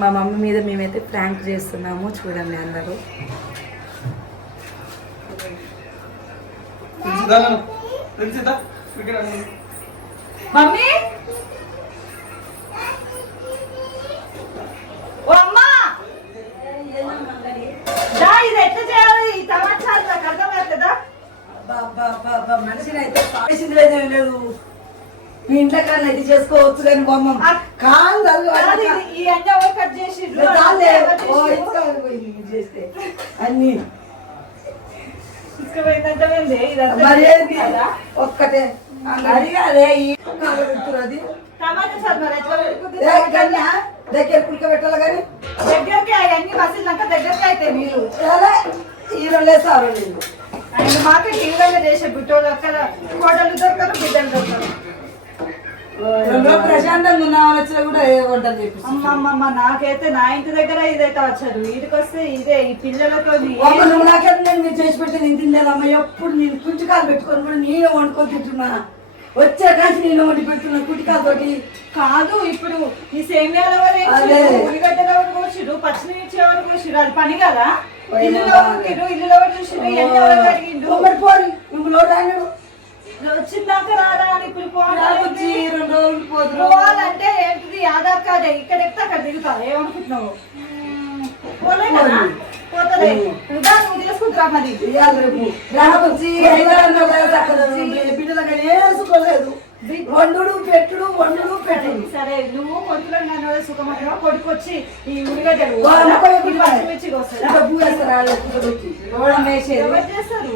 మా మమ్మీ మీద మేమైతే ప్రాంక్ చేస్తున్నాము చూడండి అందరూ. మమ్మీ! మనిషిని అయితే లేదు. మీ ఇంట్లో కన్నా ఇది చేసుకోవచ్చు కానీ బొమ్మ. కాదు చేస్తే. అన్ని? ఒక్కటే. అది. కాదే అది దగ్గర పెట్టాలి కానీ. దగ్గరికి అవన్నీ మసిలినాక దగ్గరికి అయితే మీరు. ఈ రెండే సారు మాకు తీవ్రంగా చేసే బిడ్డలు అక్కడ కోడలు దొరకరు బిడ్డలు దొరకరు. రెండు రోజులు ప్రశాంతంగా ఉన్నామని వచ్చినా కూడా ఏ వంటలు అమ్మమ్మ నాకైతే నా ఇంటి దగ్గర ఇదైతే వచ్చారు. వీటికి వస్తే ఇదే ఈ పిల్లలతో నువ్వు నాకేదో నేను మీరు చేసి పెట్టి నేను తినలేదమ్మా ఎప్పుడు నేను కుంటికాలు పెట్టుకొని కూడా నేనే వండుకొని తింటున్నా. వచ్చే కాసి నేను వండి పెడుతున్నా కుంటికాలతోటి. కాదు ఇప్పుడు ఈ సేమియాల. చేసిర్రు? ఉల్లిగడ్డల వరకు కోసిర్రు పచ్చిమిర్చి ఎవరు కోసిర్రు. అది పని కదా? ఇల్లులో. ఉరికిర్రు ఇల్లులో ఎన్ని అడిగిండు మరి పోరి ఇంట్లో రాయడు వచ్చిందాక రారా అని ఇప్పుడు రాకొచ్చి పోవాలంటే ఏంటిది? ఆధార్ కార్డే. ఇక్కడ ఎక్కితే అక్కడ దిగుతా ఏమనుకుంటున్నావు? పోలే కదా? పోతలే. ఇంకా నువ్వు తీసుకుంటురా మరి? ఇవాళ రేపు. రాకొచ్చి హైదరాబాద్ బిడ్డలుగా వేసుకోలేదు వండుడు పెట్టుడు వండుడు పెట్టుడు. సరే నువ్వు కొంచెం సుఖమంటావా కొడుకొచ్చి ఈ భూ వేస్తారు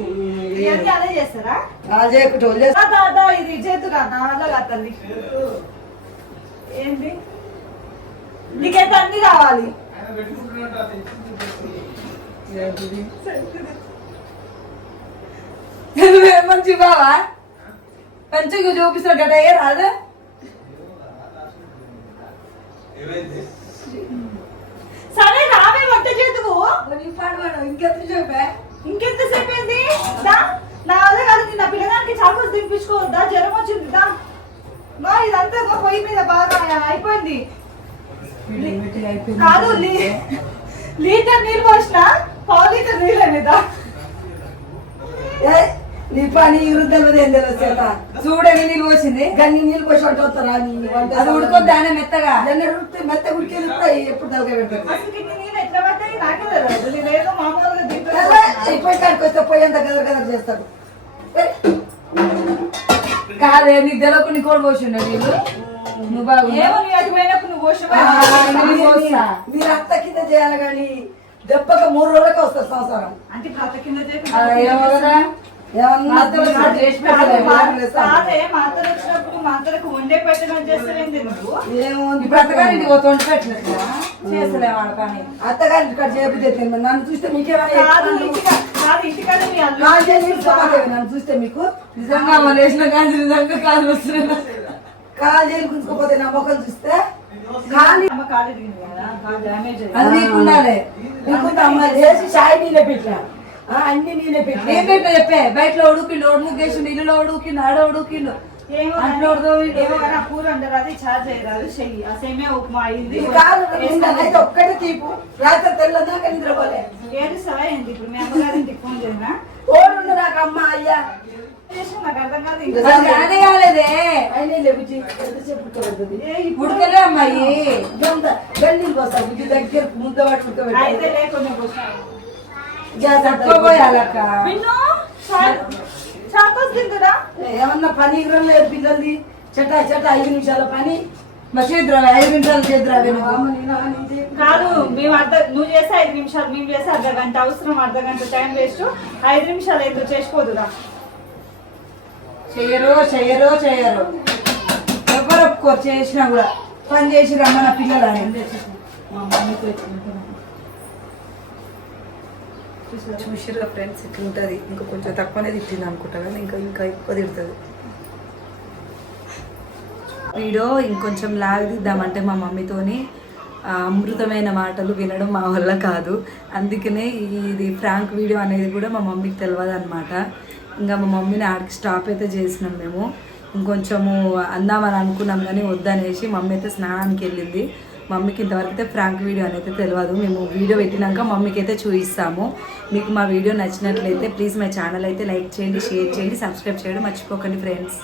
ఏంటి? నీకైతే అన్ని కావాలి. మంచి బావా మంచిగా చూపిస్తాడు గట ఏ రాదు సరే రావే వంట చేతుకు ఇంకెంత చూపే ఇంకెంతసేపు ఏంది? దా నా వల్ల కాదు నీ నా పిల్లగానికి చాకోస్ తినిపించుకోవద్దా జ్వరం వచ్చింది దా. మా ఇదంతా పొయ్యి మీద బాగా అయిపోయింది. కాదు లీటర్ నీళ్ళు పోసిన పావు లీటర్ నీళ్ళ ఏ, నీ పని వృద్ధులు ఏం చేత? చూడని నీళ్ళు వచ్చింది గన్ని నీళ్ళు పోసి వంట వస్తారా? నీ వంట అది ఉడుకోద్దా అని మెత్తగా? ఎన్నడు ఉడికితే మెత్త ఉడికేస్తాయి ఎప్పుడు తలకాయ పెడతారు? అసలు నీళ్ళు ఎట్లా పడతాయి నాకే తెలియదు. మామూలుగా అలా దింపేస్తున్నా. అయిపోయి కాడికి వస్తే పోయేంత కదర్ కదర్ చేస్తాడు కాదే నీకు తెలవకుండా నీ కూడా పోసిండు నీళ్ళు నువ్వు బాగుందా ఏమో నీ అటు పోయినప్పుడు నువ్వు పోసిన ఆ, నీళ్ళు పోస్తా. మీరు అత్త కింద చేయాలి కానీ దెబ్బగా మూడు రోజులకి వస్తుంది సంవత్సరం అంటే పాత కింద ఏమో కదా చేసి కాదు, పెట్టలేదు. మాటలు వేస్తాడు. కాదే. మాతలు వచ్చినప్పుడు మాతలకు వండే పెట్టడం చేస్తావేంది నువ్వు. ఏముంది ఇప్పుడు అత్తగారి ఇంటికి పోతే వంట పెట్టినట్టు చేస్తలే వాడ పని. అత్తగారి ఇక్కడ చేపితే తిన్నాను నన్ను చూస్తే మీకేమైనా కాదు కాదు నన్ను చూస్తే మీకు నిజంగా అమ్మ లేచిన కానీ నిజంగా కాదు వస్తున్నా కాల్ చేసి గుంజుకోపోతే నా ముఖం చూస్తే కదా. అది నీకు ఉండాలి. మీకు అమ్మ చేసి షాయి నీళ్ళే పెట్టినా. అన్ని నీళ్ళే ఏం పెట్టినా చెప్పే? బయటలో ఉడుకిండు ఓడి ముగ్గేసిండు ఇల్లులో ఉడుకిండు ఆడ ఉడుకిండు. ఒక్కటే తీపు. రాత్రి తెల్లదాకా నిద్రపోలే. ఏడు సవా ఏంటి ఇప్పుడు మీ అమ్మగారి ఇంటికి ఫోన్ చేసినా? ఓడుండు నాకు అమ్మ అయ్యా. ఉడకలే అమ్మాయి. గండి బుద్ధి దగ్గర ముద్ద పట్టి. ఏమన్నా పని లేదు పిల్లలది. చట చట ఐదు నిమిషాల పని. మా ఐదు నిమిషాలు అని ఇది. కాదు మేము అర్ధ నువ్వు చేస్తే ఐదు నిమిషాలు మేము చేస్తే అర్ధ గంట అవసరం అర్ధ గంట టైం వేస్ట్. ఐదు నిమిషాలు అయితే చేసుకోదురా చెయ్యరు చెయ్యరు చెయ్యరు ఎవరు ఒప్పుకో చేసినా కూడా పని చేసి రమ్మన్న పిల్లలని మా మమ్మీతో ఎత్తుకుంటున్నాను ఫ్రెండ్స్ ఇట్లా ఉంటుంది. ఇంకా కొంచెం తక్కువనే తిట్టింది అనుకుంటా కానీ ఇంకా ఇంకా ఎక్కువ తిడుతుంది. వీడియో ఇంకొంచెం లాగదిద్దామంటే మా మమ్మీతోని అమృతమైన మాటలు వినడం మా వల్ల కాదు. అందుకనే ఇది ఫ్రాంక్ వీడియో అనేది కూడా మా మమ్మీకి తెలియదు అనమాట ఇంకా మా మమ్మీని ఆడికి స్టాప్ అయితే చేసినాం మేము. ఇంకొంచెము అందామని అనుకున్నాం కానీ వద్దనేసి మమ్మీ అయితే స్నానానికి వెళ్ళింది. మమ్మీకి ఇంతవరకు అయితే ఫ్రాంక్ వీడియో అనేది తెలియదు మేము వీడియో పెట్టినాక మమ్మీకి అయితే చూపిస్తాము. మీకు మా వీడియో నచ్చినట్లయితే ప్లీజ్ మా ఛానల్ అయితే లైక్ చేయండి షేర్ చేయండి సబ్స్క్రైబ్ చేయడం మర్చిపోకండి ఫ్రెండ్స్.